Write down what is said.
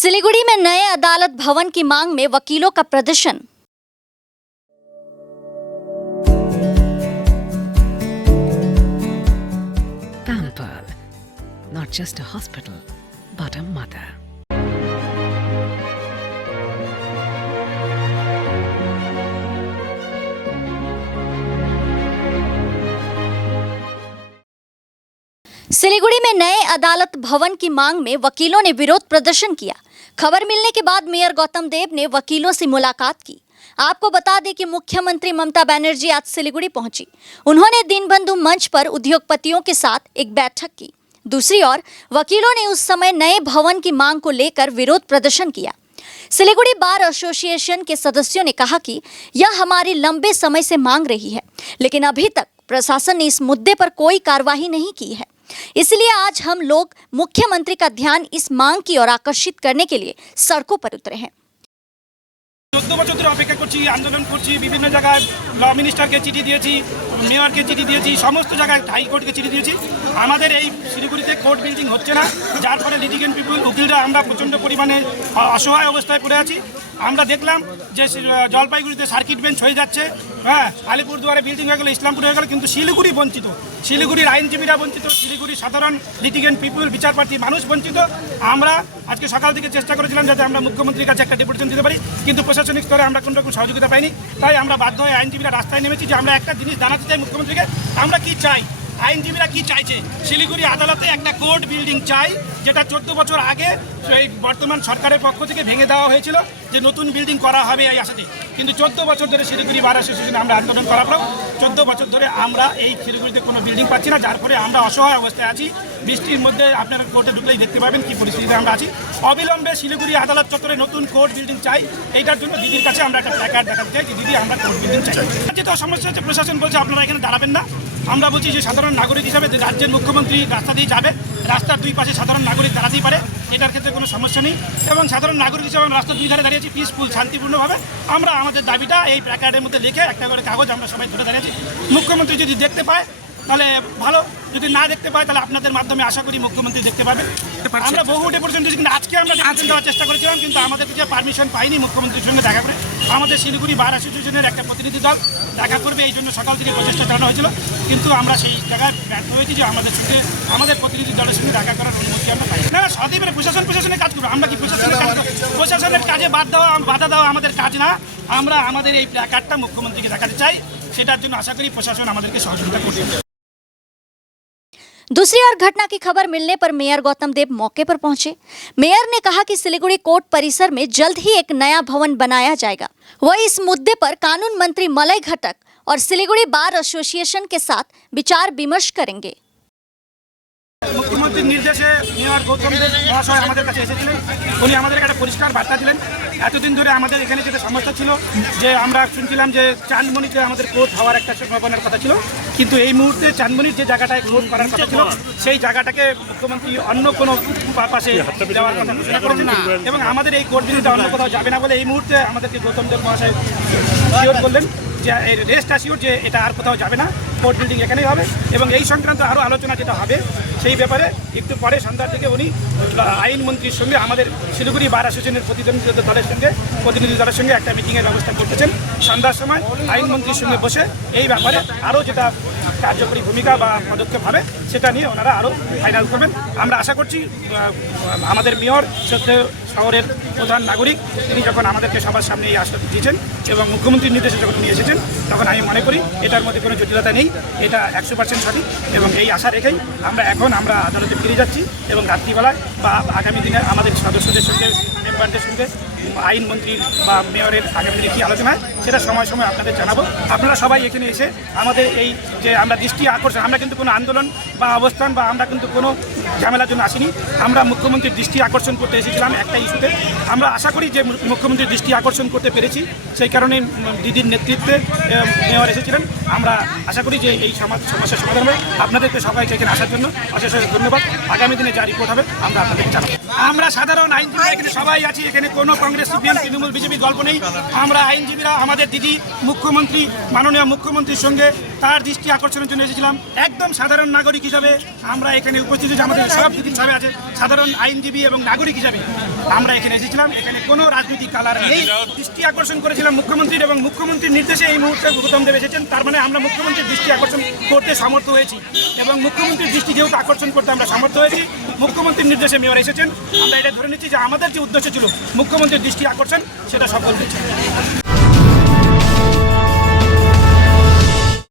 सिलीगुड़ी में नए अदालत भवन की मांग में वकीलों का प्रदर्शन। Pampered, not just a hospital, but a mother. Siliguri में नए अदालत भवन की मांग में वकीलों ने विरोध प्रदर्शन किया। खबर मिलने के बाद मेयर गौतम देव ने वकीलों से मुलाकात की। आपको बता दें कि मुख्यमंत्री ममता बनर्जी आज सिलीगुड़ी पहुंची। उन्होंने दीनबंधु मंच पर उद्योगपतियों के साथ एक बैठक की। दूसरी ओर वकीलों ने उस समय नए भवन की मांग को लेकर विरोध प्रदर्शन किया। सिलीगुड़ी बार एसोसिएशन के सदस्यों ने कहा कि यह हमारी लंबे समय से मांग रही है, लेकिन अभी तक प्रशासन ने इस मुद्दे पर कोई कार्रवाई नहीं की है। इसलिए आज हम लोग मुख्यमंत्री का ध्यान इस मांग की ओर आकर्षित करने के लिए सड़कों पर उतरे हैं। 14 বছর ধরে অপেক্ষা করছি, আন্দোলন করছি, বিভিন্ন জায়গায় ল মিনিস্টারকে চিঠি দিয়েছি, মেয়রকে চিঠি দিয়েছি, সমস্ত জায়গায় হাইকোর্টকে চিঠি দিয়েছি। আমাদের এই শিলিগুড়িতে কোর্ট বিল্ডিং হচ্ছে না, যার ফলে লিটিগেন্ট পিপুল উকিলরা আমরা প্রচণ্ড পরিমাণে অসহায় অবস্থায় পড়ে আছি। আমরা দেখলাম যে জলপাইগুড়িতে সার্কিট বেঞ্চ হয়ে যাচ্ছে, হ্যাঁ, আলিপুরদুয়ারে বিল্ডিং হয়ে গেল, ইসলামপুর হয়ে গেল, কিন্তু শিলিগুড়ি বঞ্চিত। শিলিগুড়ির আইনজীবীরা বঞ্চিত, শিলিগুড়ির সাধারণ লিটিগেন্ট পিপুল বিচারপ্রার্থী মানুষ বঞ্চিত। আমরা আজকে সকাল থেকে চেষ্টা করেছিলাম যাতে আমরা মুখ্যমন্ত্রীর কাছে একটা ডেপুটেশন দিতে পারি, কিন্তু প্রশাসনিক স্তরে আমরা কোনো রকম সহযোগিতা পাইনি। তাই আমরা বাধ্য হয়ে আইনজীবীরা রাস্তায় নেমেছি যে আমরা একটা জিনিস জানাতে চাই মুখ্যমন্ত্রীকে, আমরা কি চাই, আইনজীবীরা কি চাইছে। শিলিগুড়ি আদালতে একটা কোর্ট বিল্ডিং চাই, যেটা 14 বছর আগে এই বর্তমান সরকারের পক্ষ থেকে ভেঙে দেওয়া হয়েছিল, যে নতুন বিল্ডিং করা হবে এই আশাতে। কিন্তু 14 বছর ধরে শিলিগুড়ি বার অ্যাসোসিয়েশনে আমরা আন্দোলন করার পরেও 14 বছর ধরে আমরা এই শিলিগুড়িতে কোনো বিল্ডিং পাচ্ছি না, যার ফলে আমরা অসহায় অবস্থায় আছি। বৃষ্টির মধ্যে আপনারা কোর্টে ঢুকলেই দেখতে পাবেন কি পরিস্থিতিতে আমরা আছি। অবিলম্বে শিলিগুড়ি আদালত চত্বরে নতুন কোর্ট বিল্ডিং চাই। এইটার জন্য দিদির কাছে আমরা একটা প্ল্যাকার্ড দেখাতে চাই যে দিদি আমরা কোর্ট বিল্ডিং চাই। যেটা সমস্যা হচ্ছে, প্রশাসন বলছে আপনারা এখানে দাঁড়াবেন না। আমরা বলছি যে সাধারণ নাগরিক হিসাবে রাজ্যের মুখ্যমন্ত্রী রাস্তা দিয়ে যাবে, রাস্তার দুই পাশে সাধারণ নাগরিক দাঁড়াতেই পারে, এটার ক্ষেত্রে কোনো সমস্যা নেই। এবং সাধারণ নাগরিক হিসাবে আমরা রাস্তার দুই ধারে দাঁড়িয়েছি পিসফুল শান্তিপূর্ণভাবে। আমরা আমাদের দাবিটা এই প্ল্যাকার্ডের মধ্যে লিখে একটা করে কাগজ আমরা সবাই ধরে দাঁড়িয়েছি। মুখ্যমন্ত্রী যদি দেখতে পায় তাহলে ভালো, যদি না দেখতে পায় তাহলে আপনাদের মাধ্যমে আশা করি মুখ্যমন্ত্রী দেখতে পাবেন। আমরা বহু ডেপুটেশন দিয়েছি, কিন্তু আজকে আমরা ডেপুটেশন দেওয়ার চেষ্টা করেছিলাম, কিন্তু আমাদের কিছু পারমিশন পাইনি মুখ্যমন্ত্রীর সঙ্গে দেখা করে। আমাদের শিলিগুড়ি বার অ্যাসোসিয়েশনের একটা প্রতিনিধি দল দেখা করবে, এই জন্য সকাল থেকে প্রচেষ্টা চালানো হয়েছিল, কিন্তু আমরা সেই জায়গায় ব্যর্থ হয়েছি যে আমাদের প্রতিনিধি দলের সঙ্গে দেখা করার অনুমতি আমরা পাই না। সদীপের প্রশাসনের কাজ করবো, আমরা কি প্রশাসনের কাজ করবো? প্রশাসনের কাজে বাধা দেওয়া আমাদের কাজ না। আমরা আমাদের এই প্ল্যাকার্ডটা মুখ্যমন্ত্রীকে দেখাতে চাই, সেটার জন্য আশা করি প্রশাসন আমাদেরকে সহযোগিতা করবে। दूसरी ओर घटना की खबर मिलने पर मेयर गौतम देव मौके पर पहुंचे। मेयर ने कहा कि सिलीगुड़ी कोर्ट परिसर में जल्द ही एक नया भवन बनाया जाएगा। वह इस मुद्दे पर कानून मंत्री मलय घटक और सिलीगुड़ी बार एसोसिएशन के साथ विचार विमर्श करेंगे। মুখ্যমন্ত্রীর নির্দেশে মেয়র গৌতম দেব মহাশয় আমাদের কাছে এসেছিলেন। উনি আমাদেরকে একটা পরিষ্কার বার্তা দিলেন। এতদিন ধরে আমাদের এখানে যেটা সমস্যা ছিল, যে আমরা শুনছিলাম যে চাঁদমণিতে আমাদের কোর্ট হওয়ার একটা সম্ভাবনার কথা ছিল, কিন্তু এই মুহূর্তে চাঁদমণির যে জায়গাটায় কোর্ট করার কথা ছিল, সেই জায়গাটাকে মুখ্যমন্ত্রী অন্য কোনো পাশে দেওয়ার কথা ঘোষণা করেছেন, এবং আমাদের এই কোর্ট বিল্ডিংটা অন্য কোথাও যাবে না বলে এই মুহূর্তে আমাদেরকে গৌতম দেব মহাশয় শিওর করলেন যে রেস্ট আসিওর যে এটা আর কোথাও যাবে না, কোর্ট বিল্ডিং এখানেই হবে। এবং এই সংক্রান্ত আরও আলোচনা যেটা হবে সেই ব্যাপারে একটু পরে সন্ধ্যার দিকে উনি আইনমন্ত্রীর সঙ্গে আমাদের শিলিগুড়ি বার অ্যাসোসিয়েশনের প্রতিনিধি দলের সঙ্গে একটা মিটিংয়ের ব্যবস্থা করতেছেন। সন্ধ্যার সময় আইনমন্ত্রীর সঙ্গে বসে এই ব্যাপারে আরও যেটা কার্যকরী ভূমিকা বা পদক্ষেপ হবে সেটা নিয়ে ওনারা আরও ফাইনাল করবেন। আমরা আশা করছি আমাদের মেয়র শহরের প্রধান নাগরিক, তিনি যখন আমাদেরকে সবার সামনে এই আশ্বাস দিয়েছেন এবং মুখ্যমন্ত্রীর নির্দেশে যখন নিয়ে এসেছেন, তখন আমি মনে করি এটার মধ্যে কোনো জটিলতা নেই, এটা 100% সঠিক। এবং এই আশা রেখেই আমরা আদালতে ফিরে যাচ্ছি, এবং রাত্রিবেলায় বা আগামী দিনে আমাদের সদস্যদের সঙ্গে, মেম্বারদের সঙ্গে আইনমন্ত্রী বা মেয়রের আগামী দিনে কী আলোচনা হয় সেটা সময় আপনাদের জানাবো। আপনারা সবাই এখানে এসে আমাদের এই যে আমরা দৃষ্টি আকর্ষণ, আমরা কিন্তু কোনো আন্দোলন বা অবস্থান বা আমরা কিন্তু কোনো ঝামেলার জন্য আসিনি। আমরা মুখ্যমন্ত্রীর দৃষ্টি আকর্ষণ করতে এসেছিলাম একটা ইস্যুতে। আমরা আশা করি যে মুখ্যমন্ত্রীর দৃষ্টি আকর্ষণ করতে পেরেছি, সেই কারণে দিদির নেতৃত্বে মেয়র এসেছিলেন। আমরা আশা করি যে এই সমস্যার সমাধান হবে। আপনাদেরকে সবাইকে এখানে আসার জন্য অশেষ অশেষ ধন্যবাদ। আগামী দিনে যা রিপোর্ট হবে আমরা আপনাদেরকে জানাবো। আমরা সাধারণ আইনজীবীরা এখানে সবাই আছি, এখানে কোনো কংগ্রেস, সিপিএম, তৃণমূল, বিজেপির গল্প নেই। আমরা আইনজীবীরা আমাদের দিদি মুখ্যমন্ত্রী, মাননীয় মুখ্যমন্ত্রীর সঙ্গে তার দৃষ্টি আকর্ষণের জন্য এসেছিলাম। একদম সাধারণ নাগরিক হিসাবে আমরা এখানে উপস্থিত হয়েছি, আমাদের সব দিদি সবাই আছে। সাধারণ আইনজীবী এবং নাগরিক হিসাবে আমরা এখানে এসেছিলাম। এখানে কোনো রাজনৈতিক কালার নেই। দৃষ্টি আকর্ষণ করেছিলাম মুখ্যমন্ত্রীর, এবং মুখ্যমন্ত্রীর নির্দেশে এই মুহূর্তে গৌতম দেব এসেছেন। তার মানে আমরা মুখ্যমন্ত্রীর দৃষ্টি আকর্ষণ করতে সমর্থ হয়েছি, এবং মুখ্যমন্ত্রীর দৃষ্টি যেহেতু আকর্ষণ করতে আমরা সমর্থ হয়েছি, মুখ্যমন্ত্রীর নির্দেশে মেয়র এসেছেন। আমরা এটা ধরে নিচ্ছি যে আমাদের যে উদ্দেশ্য ছিল মুখ্যমন্ত্রীর দৃষ্টি আকর্ষণ, সেটা সফল হয়েছে।